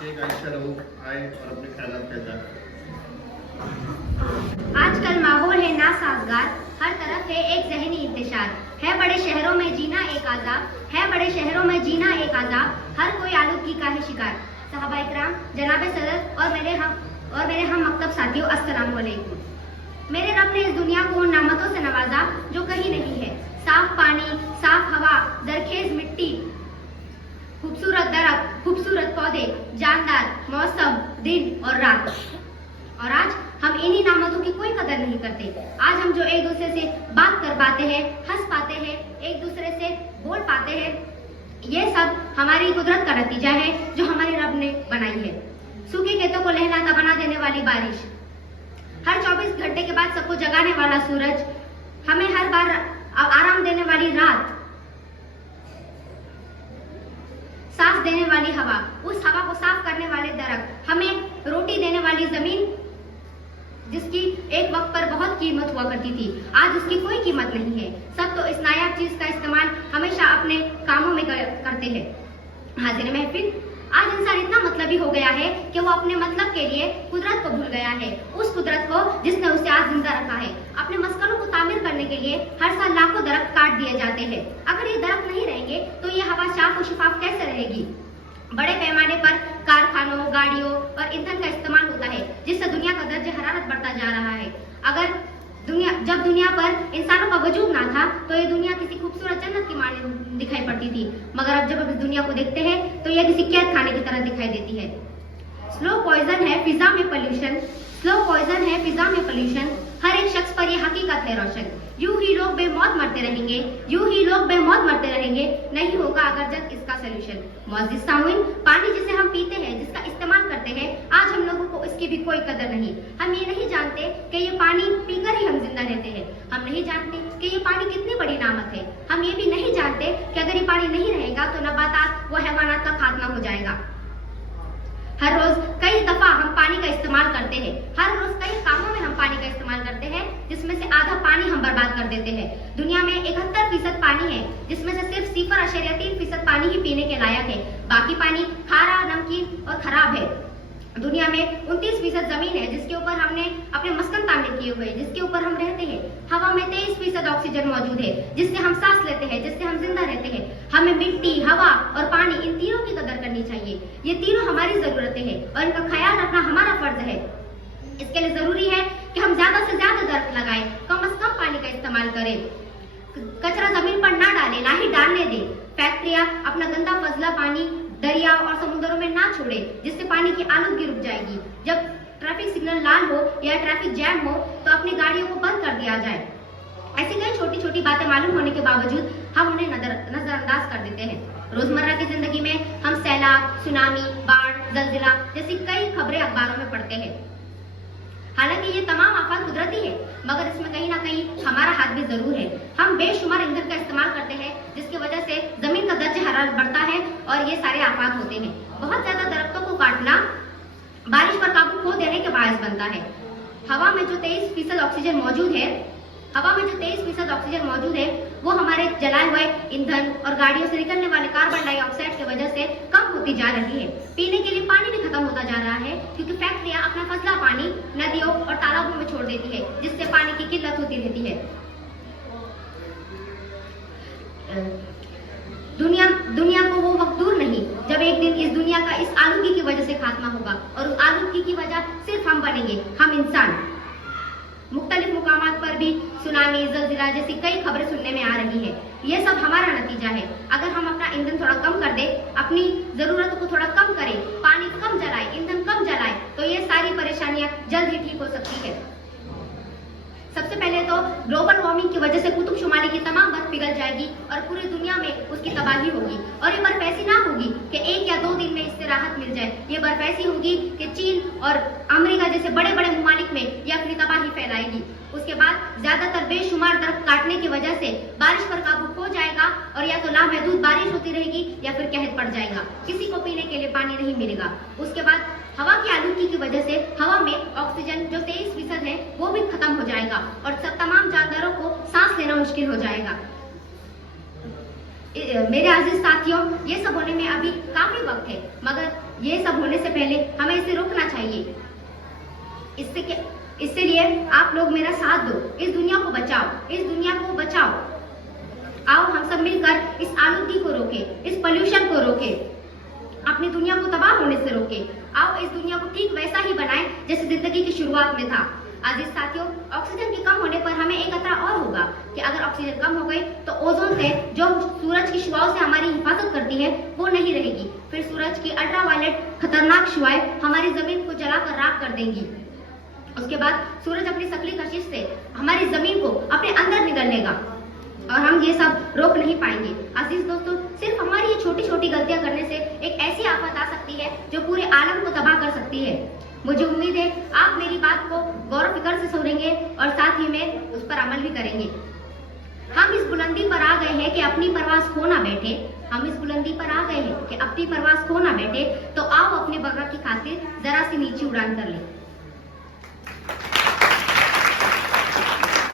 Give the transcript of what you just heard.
एक आयशा रहो आए और अपने ख्यालात पैदा करें। आजकल माहौल है नासाजगार, हर तरफ है एक जहनी इंतशार। है बड़े शहरों में जीना एक आजाब, है बड़े शहरों में जीना एक आजाब, हर कोई आलूदगी का है शिकार। साहबा इकराम, जनाब सदर और मेरे हम मकतब साथियों, अस्सलाम वालेकुम। मेरे रब ने इस दुनिया को उन नामतों से नवाजा जो कहीं नहीं है। साफ पानी, साफ हवा, जरखेज मिट्टी, खूबसूरत दरख्त, खूबसूरत पौधे, जानदार मौसम, दिन और रात। और आज हम इन्हीं नामतों की कोई कदर नहीं करते। आज हम जो एक दूसरे से बात कर पाते हैं, हंस पाते हैं, एक दूसरे से बोल पाते हैं, ये सब हमारी कुदरत का नतीजा है जो हमारे रब ने बनाई है। सूखे खेतों को लहलहाता बना देने वाली बारिश, हर 24 घंटे के बाद सबको जगाने वाला सूरज, हमें हर बार आराम देने वाली रात, सांस देने वाली हवा, उस हवा को साफ करने वाले दरख्त, हमें रोटी देने वाली जमीन जिसकी एक वक्त पर बहुत कीमत हुआ करती थी, आज उसकी कोई कीमत नहीं है। सब तो इस नायाब चीज का इस्तेमाल हमेशा अपने कामों में करते हैं। हाजिर महफिल, आज इंसान इतना मतलबी हो गया है कि वो अपने मतलब के लिए कुदरत को भूल गया है, उस कुदरत को जिसने उसे आज जिंदा रखा है। अपने मस्कनों को तामीर करने के लिए हर साल लाखों दरख्त काट दिए जाते हैं। अगर ये दरख्त नहीं रहेंगे तो ये हवा साफ और शिफाफ कैसे रहेगी? बड़े पैमाने पर कारखानों, गाड़ियों और ईंधन का इस्तेमाल होता है, जिससे दुनिया का दर्जे हरारत बढ़ता जा रहा है। जब दुनिया पर इंसानों का वजूद ना था तो ये दुनिया किसी खूबसूरत जन्नत की माने दिखाई पड़ती थी, मगर अब जब इस दुनिया को देखते हैं तो यह किसी कैद खाने की तरह दिखाई देती है। स्लो पॉइजन है फिजा में पोल्यूशन, स्लो पॉइजन है फिजा में पोल्यूशन, हर एक शख्स पर यह हकीकत है रोशन। यूं ही लोग बेमौत मरते रहेंगे, यूं ही लोग बेमौत मरते रहेंगे, नहीं होगा अगर जब इसका सलूशन। मुअज़्ज़िज़ सामीन, पानी जिसे हम पीते हैं, जिसका इस्तेमाल करते हैं, आज हम लोगों को इसकी भी कोई कदर नहीं। हम ये नहीं जानते कि ये पानी पीकर ही हम जिंदा रहते हैं। हम नहीं जानते कि ये पानी कितनी बड़ी नामत है। हम ये भी नहीं जानते कि अगर ये पानी नहीं रहेगा तो नबातात व हैवानात का खात्मा हो जाएगा। हर रोज कई दफा हम पानी का इस्तेमाल करते हैं, हर रोज कई कामों में हम पानी का इस्तेमाल करते हैं, जिसमें से आधा पानी हम बर्बाद कर देते हैं। दुनिया में 71% पानी है, जिसमें से सिर्फ 0.3% पानी ही पीने के लायक है। बाकी पानी खारा, नमकीन और खराब है। दुनिया में 29% जमीन है जिसके ऊपर हमने अपने मस्कन तामीर किए हुए हैं, जिसके ऊपर हम रहते हैं। हवा में 23% ऑक्सीजन मौजूद है, जिससे हम सांस लेते हैं, जिससे हम जिंदा रहते हैं। हमें मिट्टी, हवा और पानी, इन तीनों की कदर करनी चाहिए। ये तीनों हमारी जरूरतें हैं और इनका ख्याल रखना हमारा फर्ज है। इसके लिए जरूरी है कि हम ज्यादा से ज्यादा दरख्त लगाएं, कम से कम पानी का इस्तेमाल करें, कचरा जमीन पर ना डालें, ना ही डालने दें। फैक्ट्रियां अपना गंदा फजला पानी दरिया और समुद्रों में ना छोड़े, जिससे पानी की आलूदगी रुक जाएगी। जब ट्रैफिक सिग्नल लाल हो या ट्रैफिक जैम हो तो अपनी गाड़ियों को बंद कर दिया जाए। ऐसी कई छोटी छोटी बातें मालूम होने के बावजूद हम उन्हें नजरअंदाज कर देते हैं। रोजमर्रा की जिंदगी में हम सैलाब, सुनामी, बाढ़, जलजिला जैसी कई खबरें अखबारों में पढ़ते हैं। हालांकि ये तमाम आफत कुदरती है, मगर इसमें कहीं ना कहीं हमारा हाथ भी जरूर है। हम बेशुमार ईंधन का इस्तेमाल करते हैं, जिसकी वजह से जमीन का दर्जे हरारत बढ़ता है और ये सारे आफत होते हैं। बहुत ज्यादा दरख्तों को काटना बारिश पर काबू खो देने के बायस बनता है। हवा में जो 23% ऑक्सीजन मौजूद है वो हमारे जलाए हुए ईंधन और गाड़ियों से निकलने वाले कार्बन डाइऑक्साइड की वजह से कम होती जा रही है। पीने के लिए पानी भी खत्म होता जा रहा है, क्योंकि फैक्ट्रियां अपना फजला पानी नदियों और तालाबों में छोड़ देती है, जिससे पानी की किल्लत होती रहती है। दुनिया को वो वक्त दूर नहीं जब एक दिन इस दुनिया का इस आलूदगी की वजह से खात्मा होगा, और उस आलूदगी की वजह सिर्फ हम बनेंगे, हम इंसान। मुख्तलिफ मुकामात पर भी सुनामी, जलजिला जैसी कई खबरें सुनने में आ रही है। ये सब हमारा नतीजा है। अगर हम अपना ईंधन थोड़ा कम कर दे, अपनी जरूरतों को थोड़ा कम करें, पानी कम जलाए, ईंधन कम जलाए, तो ये सारी परेशानियां जल्द ही ठीक हो सकती है। सबसे पहले तो ग्लोबल वार्मिंग की वजह से कुतुब शुमाली की तमाम बर्फ पिघल जाएगी और पूरी दुनिया में उसकी तबाही होगी। और ये बर्फ ऐसी ना होगी कि 1 या 2 दिन में इससे राहत मिल जाए। ये बर्फ ऐसी होगी कि चीन और अमेरिका जैसे बड़े बड़े ममालिक में ये अपनी तबाही फैलाएगी। उसके बाद ज्यादातर बेशुमार दरख्त काटने की वजह से बारिश पर काबू खो जाएगा, और या तो लामहदूद बारिश होती रहेगी या फिर कहत पड़ जाएगा। किसी को पीने के लिए पानी नहीं मिलेगा। उसके बाद हवा की आलूदगी की वजह से हवा में ऑक्सीजन जो 23% है वो भी खत्म हो जाएगा और तमाम जानदारों को सांस लेना मुश्किल हो जाएगा। मेरे अजीज साथियों, ये सब होने में अभी काफी वक्त है, मगर ये सब होने से पहले हमें इसे रोकना चाहिए। इससे लिए आप लोग मेरा साथ दो, इस दुनिया को बचाओ, इस दुनिया को बचाओ। आओ हम सब मिलकर इस आलूगी को रोके, इस पोल्यूशन को रोके, अपनी दुनिया को तबाह होने से रोके। आओ इस दुनिया को ठीक वैसा ही बनाएं जैसे जिंदगी की शुरुआत में था। अजीज साथियों, ऑक्सीजन की कम होने पर हमें एक खतरा और होगा कि अगर ऑक्सीजन कम हो गई तो ओजोन से जो सूरज की शुआओं से हमारी हिफाजत करती है वो नहीं रहेगी। फिर सूरज की अल्ट्रावायलेट खतरनाक शुआएं हमारी जमीन को जलाकर राख कर देंगी। उसके बाद सूरज अपनी सकली कशिश से हमारी जमीन को अपने अंदर निगल लेगा और हम ये सब रोक नहीं पाएंगे। अजीज दोस्तों, सिर्फ हमारी ये छोटी छोटी गलतियां करने से एक ऐसी आफत आ सकती है जो पूरे आलम को तबाह कर सकती है। मुझे उम्मीद है आप मेरी बात को गौर फिक्र से सुनेंगे और साथ ही में उस पर अमल भी करेंगे। हम इस बुलंदी पर आ गए हैं कि अपनी परवाज़ खो ना बैठे। हम इस बुलंदी पर आ गए हैं कि अपनी परवाज़ खो ना बैठे। तो आओ अपने बगल की खातिर जरा सी नीचे उड़ान कर ले।